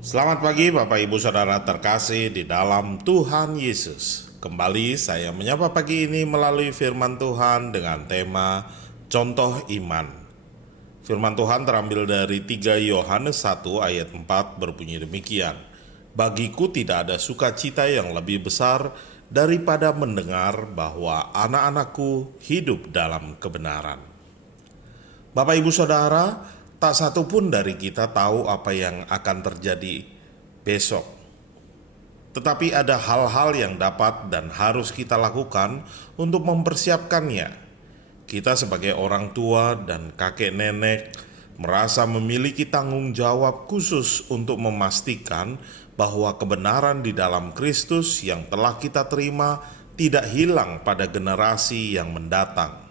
Selamat pagi Bapak Ibu Saudara terkasih di dalam Tuhan Yesus. Kembali saya menyapa pagi ini melalui firman Tuhan dengan tema Contoh Iman. Firman Tuhan terambil dari 3 Yohanes 1 ayat 4 berbunyi demikian. Bagiku tidak ada sukacita yang lebih besar daripada mendengar bahwa anak-anakku hidup dalam kebenaran. Bapak Ibu Saudara, tak satu pun dari kita tahu apa yang akan terjadi besok. Tetapi ada hal-hal yang dapat dan harus kita lakukan untuk mempersiapkannya. Kita sebagai orang tua dan kakek nenek merasa memiliki tanggung jawab khusus untuk memastikan bahwa kebenaran di dalam Kristus yang telah kita terima tidak hilang pada generasi yang mendatang.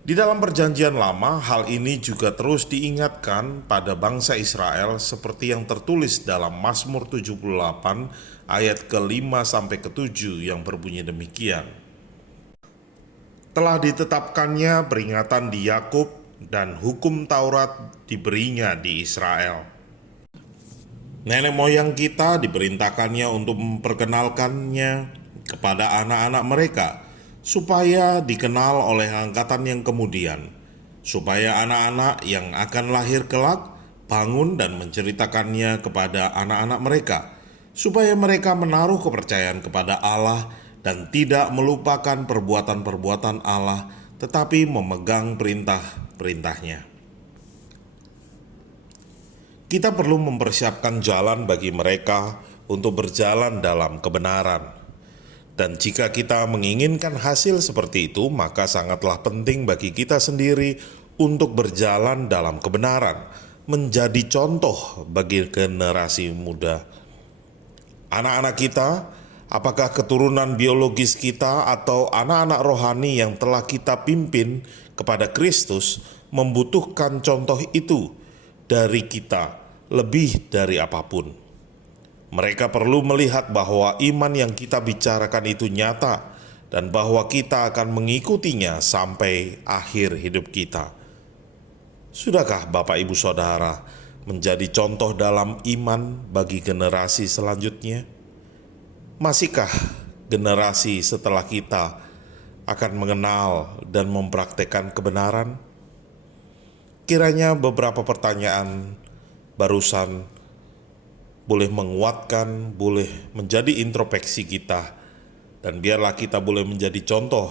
Di dalam perjanjian lama, hal ini juga terus diingatkan pada bangsa Israel seperti yang tertulis dalam Mazmur 78 ayat ke-5 sampai ke-7 yang berbunyi demikian. Telah ditetapkannya peringatan di Yakub dan hukum Taurat diberinya di Israel. Nenek moyang kita diperintahkannya untuk memperkenalkannya kepada anak-anak mereka, supaya dikenal oleh angkatan yang kemudian, supaya anak-anak yang akan lahir kelak bangun dan menceritakannya kepada anak-anak mereka, supaya mereka menaruh kepercayaan kepada Allah dan tidak melupakan perbuatan-perbuatan Allah, tetapi memegang perintah-perintahnya. Kita perlu mempersiapkan jalan bagi mereka untuk berjalan dalam kebenaran. Dan jika kita menginginkan hasil seperti itu, maka sangatlah penting bagi kita sendiri untuk berjalan dalam kebenaran, menjadi contoh bagi generasi muda. Anak-anak kita, apakah keturunan biologis kita atau anak-anak rohani yang telah kita pimpin kepada Kristus, membutuhkan contoh itu dari kita lebih dari apapun. Mereka perlu melihat bahwa iman yang kita bicarakan itu nyata dan bahwa kita akan mengikutinya sampai akhir hidup kita. Sudahkah Bapak Ibu Saudara menjadi contoh dalam iman bagi generasi selanjutnya? Masihkah generasi setelah kita akan mengenal dan mempraktekkan kebenaran? Kiranya beberapa pertanyaan barusan boleh menguatkan, boleh menjadi introspeksi kita, dan biarlah kita boleh menjadi contoh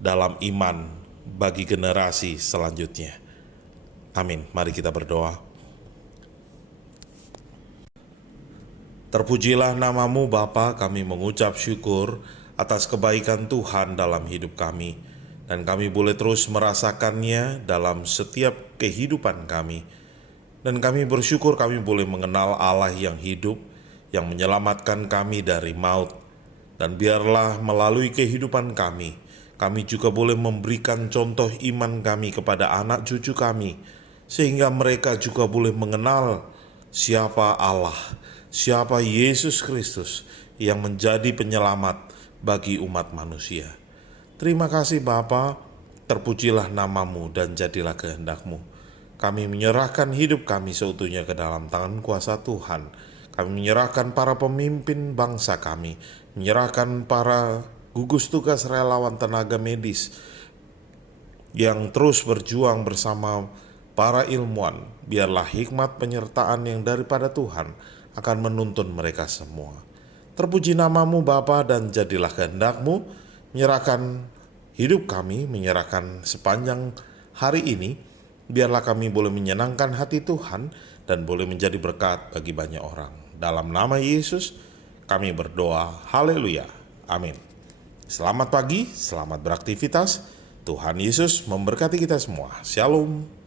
dalam iman bagi generasi selanjutnya. Amin. Mari kita berdoa. Terpujilah namamu Bapa, kami mengucap syukur atas kebaikan Tuhan dalam hidup kami, dan kami boleh terus merasakannya dalam setiap kehidupan kami. Dan kami bersyukur kami boleh mengenal Allah yang hidup, yang menyelamatkan kami dari maut. Dan biarlah melalui kehidupan kami, kami juga boleh memberikan contoh iman kami kepada anak cucu kami, sehingga mereka juga boleh mengenal siapa Allah, siapa Yesus Kristus yang menjadi penyelamat bagi umat manusia. Terima kasih Bapa, terpujilah namamu dan jadilah kehendak-Mu. Kami menyerahkan hidup kami seutuhnya ke dalam tangan kuasa Tuhan. Kami menyerahkan para pemimpin bangsa kami, menyerahkan para gugus tugas relawan tenaga medis yang terus berjuang bersama para ilmuwan. Biarlah hikmat penyertaan yang daripada Tuhan akan menuntun mereka semua. Terpuji namamu Bapa dan jadilah kehendak-Mu. Menyerahkan hidup kami, menyerahkan sepanjang hari ini. Biarlah kami boleh menyenangkan hati Tuhan dan boleh menjadi berkat bagi banyak orang. Dalam nama Yesus kami berdoa. Haleluya. Amin. Selamat pagi, selamat beraktivitas. Tuhan Yesus memberkati kita semua. Shalom.